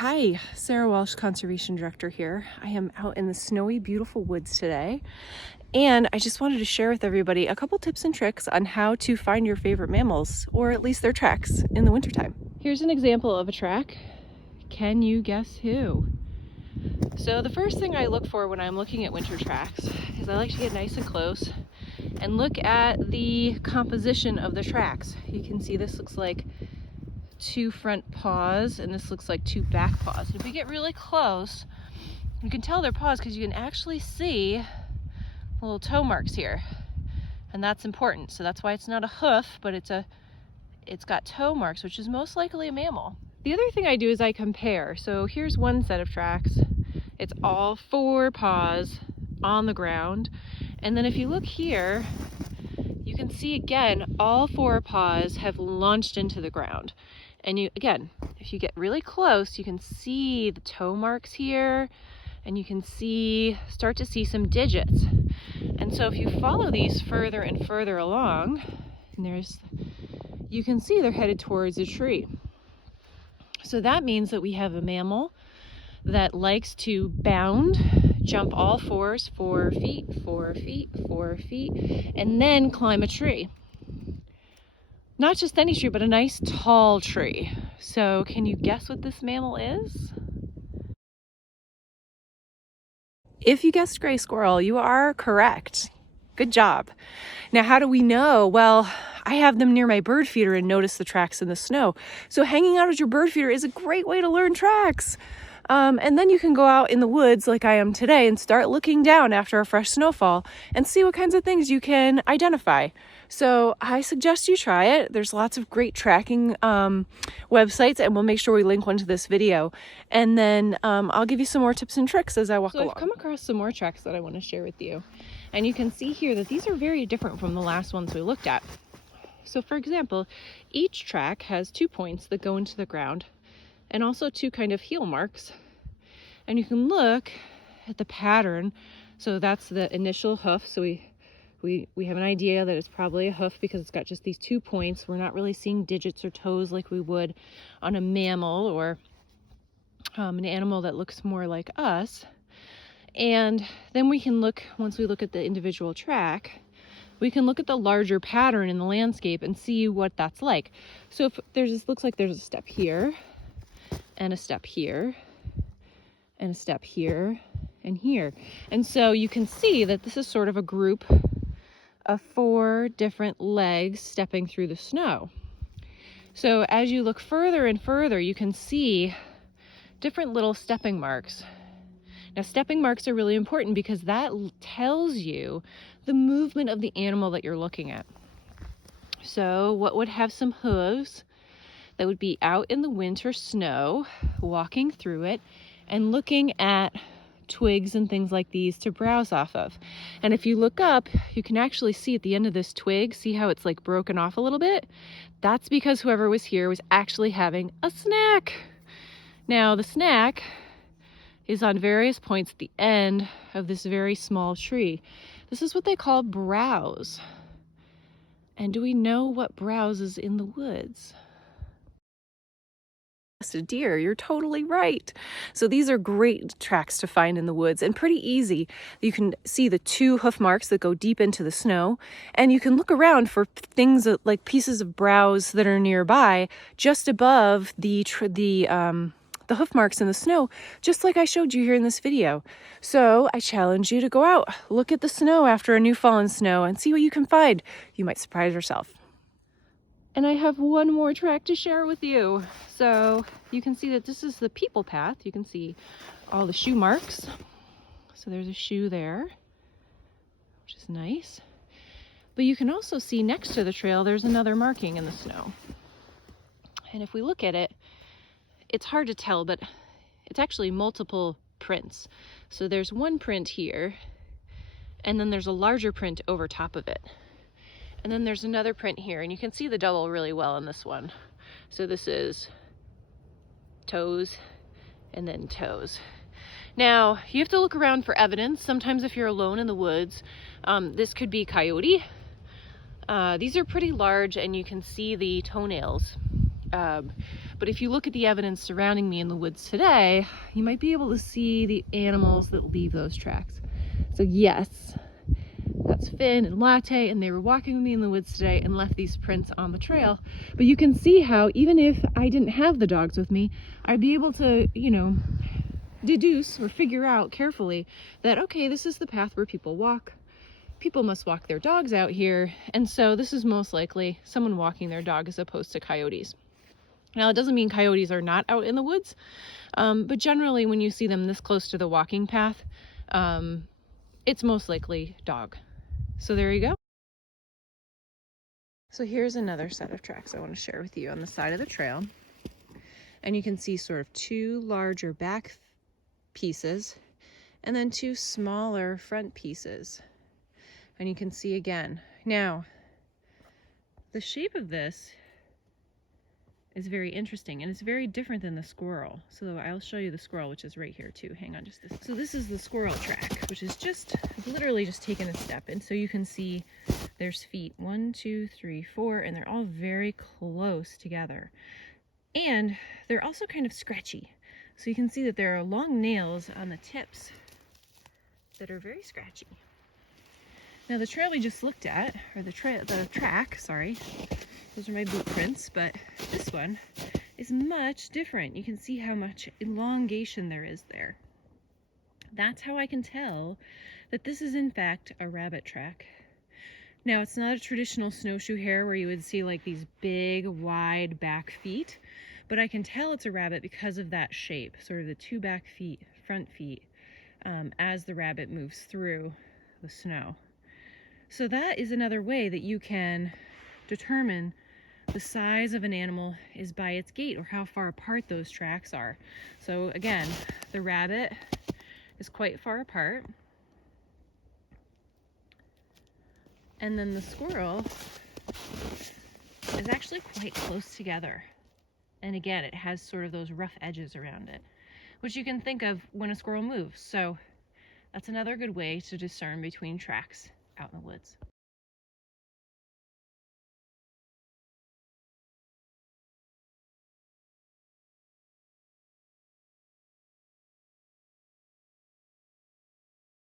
Hi, Sarah Walsh, Conservation Director here. I am out in the snowy, beautiful woods today, and I just wanted to share with everybody a couple tips and tricks on how to find your favorite mammals, or at least their tracks, in the wintertime. Here's an example of a track. Can you guess who? So the first thing I look for when I'm looking at winter tracks is I like to get nice and close and look at the composition of the tracks. You can see this looks like 2 front paws and this looks like 2 back paws. If we get really close, you can tell they're paws because you can actually see the little toe marks here, and that's important. So that's why it's not a hoof, but it's got toe marks, which is most likely a mammal. The other thing I do is I compare. So here's one set of tracks. It's all 4 paws on the ground, and then if you look here, you can see again all 4 paws have launched into the ground. And again, if you get really close, you can see the toe marks here, and you can start to see some digits. And so if you follow these further and further along, and you can see they're headed towards a tree. So that means that we have a mammal that likes to bound, jump all 4s, 4 feet, 4 feet, 4 feet, and then climb a tree. Not just any tree, but a nice tall tree. So can you guess what this mammal is? If you guessed gray squirrel, you are correct. Good job. Now, how do we know? Well, I have them near my bird feeder and notice the tracks in the snow. So hanging out at your bird feeder is a great way to learn tracks. And then you can go out in the woods like I am today and start looking down after a fresh snowfall and see what kinds of things you can identify. So I suggest you try it. There's lots of great tracking websites, and we'll make sure we link one to this video. And then I'll give you some more tips and tricks as I walk along. I've come across some more tracks that I want to share with you. And you can see here that these are very different from the last ones we looked at. So for example, each track has 2 points that go into the ground, and also 2 kind of heel marks. And you can look at the pattern. So that's the initial hoof. So we have an idea that it's probably a hoof because it's got just these 2 points. We're not really seeing digits or toes like we would on a mammal or an animal that looks more like us. And then we can look, once we look at the individual track, we can look at the larger pattern in the landscape and see what that's like. So if looks like there's a step here, and a step here, and a step here, and here. And so you can see that this is sort of a group of 4 different legs stepping through the snow. So as you look further and further, you can see different little stepping marks. Now, stepping marks are really important because that tells you the movement of the animal that you're looking at. So what would have some hooves? That would be out in the winter snow, walking through it and looking at twigs and things like these to browse off of. And if you look up, you can actually see at the end of this twig, see how it's like broken off a little bit? That's because whoever was here was actually having a snack. Now, the snack is on various points at the end of this very small tree. This is what they call browse. And do we know what browses in the woods? A deer. You're totally right. So these are great tracks to find in the woods and pretty easy. You can see the 2 hoof marks that go deep into the snow, and you can look around for things like pieces of browse that are nearby just above the hoof marks in the snow, just like I showed you here in this video. So I challenge you to go out, look at the snow after a new fallen snow, and see what you can find. You might surprise yourself. And I have one more track to share with you. So you can see that this is the people path. You can see all the shoe marks. So there's a shoe there, which is nice. But you can also see next to the trail, there's another marking in the snow. And if we look at it, it's hard to tell, but it's actually multiple prints. So there's one print here, and then there's a larger print over top of it. And then there's another print here, and you can see the double really well in this one. So this is toes and then toes. Now, you have to look around for evidence. Sometimes if you're alone in the woods, this could be coyote. These are pretty large, and you can see the toenails. But if you look at the evidence surrounding me in the woods today, you might be able to see the animals that leave those tracks. So yes, that's Finn and Latte, and they were walking with me in the woods today and left these prints on the trail. But you can see how even if I didn't have the dogs with me, I'd be able to, you know, deduce or figure out carefully that, okay, this is the path where people walk. People must walk their dogs out here, and so this is most likely someone walking their dog as opposed to coyotes. Now, it doesn't mean coyotes are not out in the woods, but generally when you see them this close to the walking path, it's most likely dog. So there you go. So here's another set of tracks I want to share with you on the side of the trail. And you can see sort of two larger back pieces and then two smaller front pieces. And you can see again. Now, the shape of this is very interesting, and it's very different than the squirrel. So I'll show you the squirrel, which is right here too. Hang on just a second. So this is the squirrel track, which is just literally just taken a step. And so you can see there's feet 1, 2, 3, 4, and they're all very close together. And they're also kind of scratchy. So you can see that there are long nails on the tips that are very scratchy. Now the trail we just looked at, or the track, sorry, those are my boot prints, but this one is much different. You can see how much elongation there is there. That's how I can tell that this is in fact a rabbit track. Now it's not a traditional snowshoe hare where you would see like these big, wide back feet, but I can tell it's a rabbit because of that shape, sort of the two back feet, front feet, as the rabbit moves through the snow. So that is another way that you can determine the size of an animal is by its gait, or how far apart those tracks are. So again, the rabbit is quite far apart. And then the squirrel is actually quite close together. And again, it has sort of those rough edges around it, which you can think of when a squirrel moves. So that's another good way to discern between tracks out in the woods.